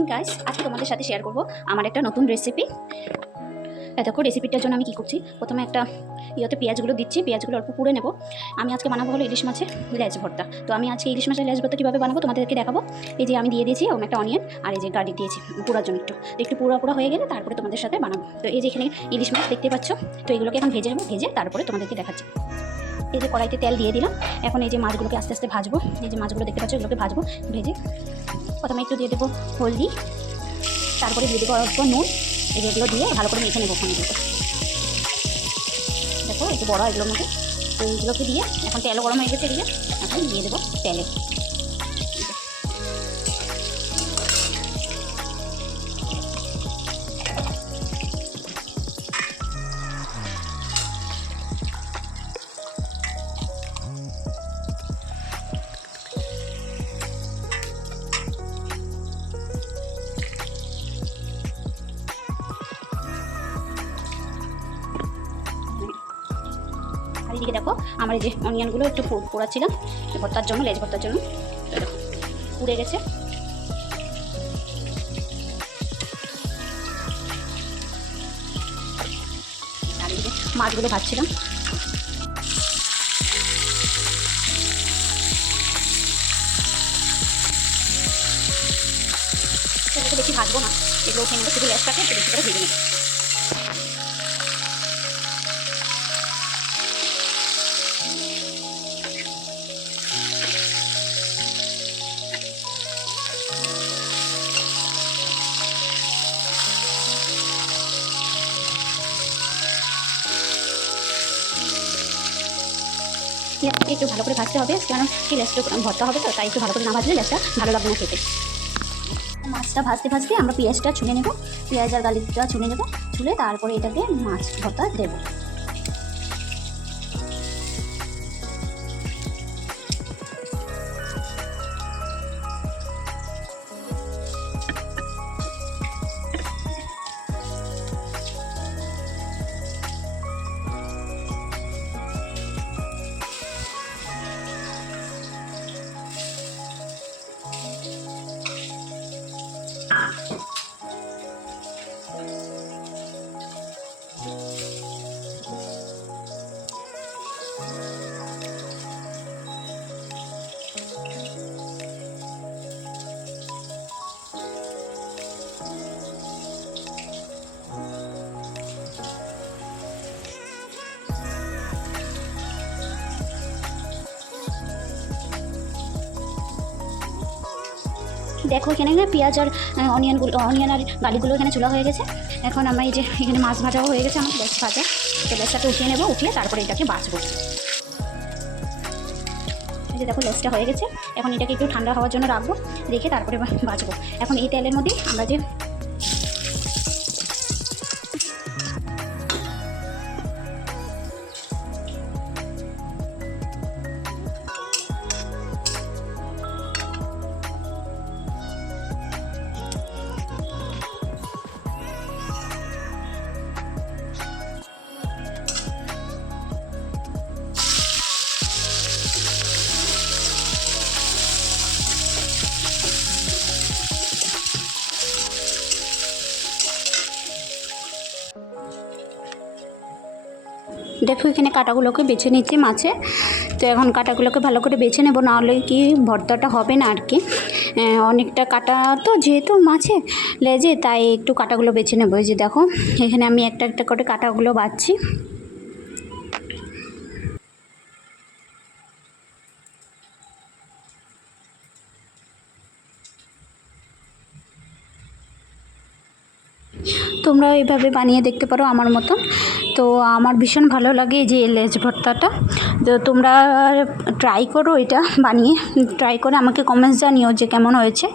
Morning guys, আজকে তোমাদের সাথে শেয়ার করব আমার একটা নতুন রেসিপি। দেখো রেসিপিটার জন্য আমি কি করছি, প্রথমে একটা ইয়েতে পেঁয়াজগুলো দিচ্ছি, পেঁয়াজগুলো অল্প পুড়ে নেব। আমি আজকে বানাবো হলো ইলিশ মাছের লেজ ভর্তা। তো আমি আজকে ইলিশ মাছের লেজ ভর্তা কীভাবে বানাবো তোমাদেরকে দেখাবো। এই যে আমি দিয়ে দিয়েছি ওরকম একটা অনিয়ন আর এই যে গার্লিক দিয়েছি পুরার জন্য, একটু পুরা হয়ে গেলে তারপরে তোমাদের সাথে বানাবো। তো এই যে এখানে ইলিশ মাছ দেখতে পাচ্ছ, তো এগুলোকে এখন ভেজে নেবো, ভেজে তারপরে তোমাদেরকে দেখাচ্ছি। এই যে কড়াইতে তেল দিয়ে দিলাম, এখন এই যে মাছগুলোকে আস্তে আস্তে ভাজবো। এই যে মাছগুলো দেখতে পাচ্ছ, এগুলোকে ভাজবো ভেজে। প্রথমে একটু দিয়ে দেবো হলদি, তারপরে দিয়ে দেবো অল্প নুন। এই যেগুলো দিয়ে ভালো করে মেখে নেবো ফোনে দেবো। দেখো একটু বড় এগুলোর মধ্যে, তো এইগুলোকে দিয়ে এখন তেলও গরম হয়ে গেছে, দিয়ে এখন দিয়ে দেবো তেলে। আর এদিকে দেখো আমার এই যে অনিয়নগুলো একটু পোড়াচ্ছিলাম ভর্তার জন্য, লেজ ভর্তার জন্য, পুড়ে গেছে। আর এদিকে মাছগুলো ভাজছিলাম। এগুলোকে বেশি ভাজবো না, এগুলো উঠে নেবো, শুধু লেজটাকে একটু বেশি করে ভেজে নেবো। পেঁয়াজটাকে একটু ভালো করে ভাজতে হবে, কারণ এই লেজটা ভর্তা হবে, তো তাই একটু ভালো করে না ভাজলে লেজটা ভালো লাগবে না খেতে। মাছটা ভাজতে ভাজতে আমরা পেঁয়াজটা ছুলে নেব, পেঁয়াজ আর গার্লিকটা ছুলে নেব, ছুলে তারপরে এটাকে মাছ ভর্তা দেবো। দেখো এখানে পেঁয়াজ আর অনিয়ন আর গার্লিকগুলো এখানে চুলা হয়ে গেছে। এখন আমরা এই যে এখানে মাছ ভাজাও হয়ে গেছে, আমার লেজ ভাজা, তো লেজটাকে উঠিয়ে নেবো, উঠিয়ে তারপরে এটাকে বাছবো। এই যে দেখো লেজটা হয়ে গেছে, এখন এটাকে একটু ঠান্ডা হওয়ার জন্য রাখবো, রেখে তারপরে বাছবো। এখন এই তেলের মধ্যে আমরা যে দেখো এখানে কাঁটাগুলোকে বেছে নিচ্ছি মাছে। তো এখন কাঁটাগুলোকে ভালো করে বেছে নেবো, নাহলে কি ভর্তাটা হবে না আর কি। অনেকটা কাটা তো যেহেতু মাছে লেজে, তাই একটু কাঁটাগুলো বেছে নেবো। এই যে দেখো এখানে আমি একটা একটা করে কাঁটাগুলো বাছছি। তোমরাও এভাবে বানিয়ে দেখতে পারো আমার মতন। তো আমার ভীষণ ভালো লাগে এই যে লেজ ভর্তাটা। তো তোমরা ট্রাই করো, এটা বানিয়ে ট্রাই করে আমাকে কমেন্টস জানিও যে কেমন হয়েছে।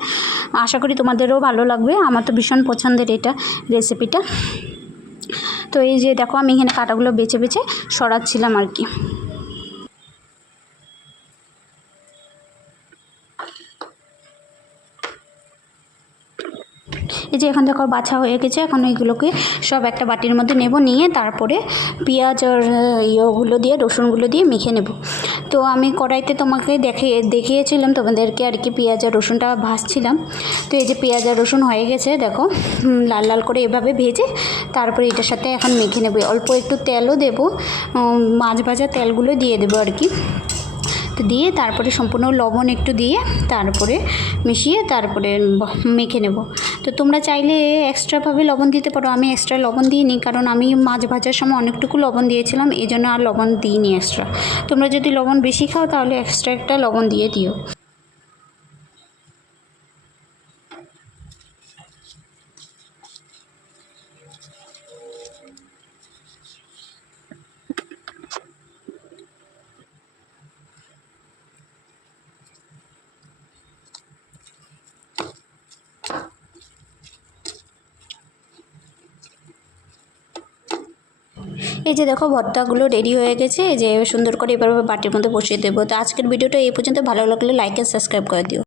আশা করি তোমাদেরও ভালো লাগবে, আমার তো ভীষণ পছন্দের এটা রেসিপিটা। তো এই যে দেখো আমি এখানে কাঁটাগুলো বেছে বেছে সরাচ্ছিলাম আর কি। এই যে এখন দেখো বাছা হয়ে গেছে। এখন এইগুলোকে সব একটা বাটির মধ্যে নেব, নিয়ে তারপরে পেঁয়াজ আর ইয়েগুলো দিয়ে রসুনগুলো দিয়ে মেখে নেব। তো আমি কড়াইতে তোমাকে দেখিয়েছিলাম তোমাদেরকে আর কি পেঁয়াজ আর রসুনটা ভাজছিলাম। তো এই যে পেঁয়াজ আর রসুন হয়ে গেছে দেখো, লাল লাল করে এভাবে ভেজে তারপরে এটার সাথে এখন মেখে নেব। অল্প একটু তেলও দেবো, মাছ ভাজা তেলগুলো দিয়ে দেবো আর কি। তো দিয়ে তারপরে সম্পূর্ণ লবণ একটু দিয়ে তারপরে মিশিয়ে তারপরে মেখে নেব। তো তোমরা চাইলে এক্সট্রাভাবে লবণ দিতে পারো, আমি এক্সট্রা লবণ দিইনি, কারণ আমি মাছ ভাজার সময় অনেকটুকু লবণ দিয়েছিলাম, এই জন্য আর লবণ দিইনি এক্সট্রা। তোমরা যদি লবণ বেশি খাও তাহলে এক্সট্রা একটা লবণ দিয়ে দিও। এই যে দেখো ভর্তাগুলো রেডি হয়ে গেছে, এই যে সুন্দর করে এবার বাটির মধ্যে বসিয়ে দেবো। তো আজকের ভিডিওটা এই পর্যন্ত, ভালো লাগলে লাইক আর সাবস্ক্রাইব করে দিও।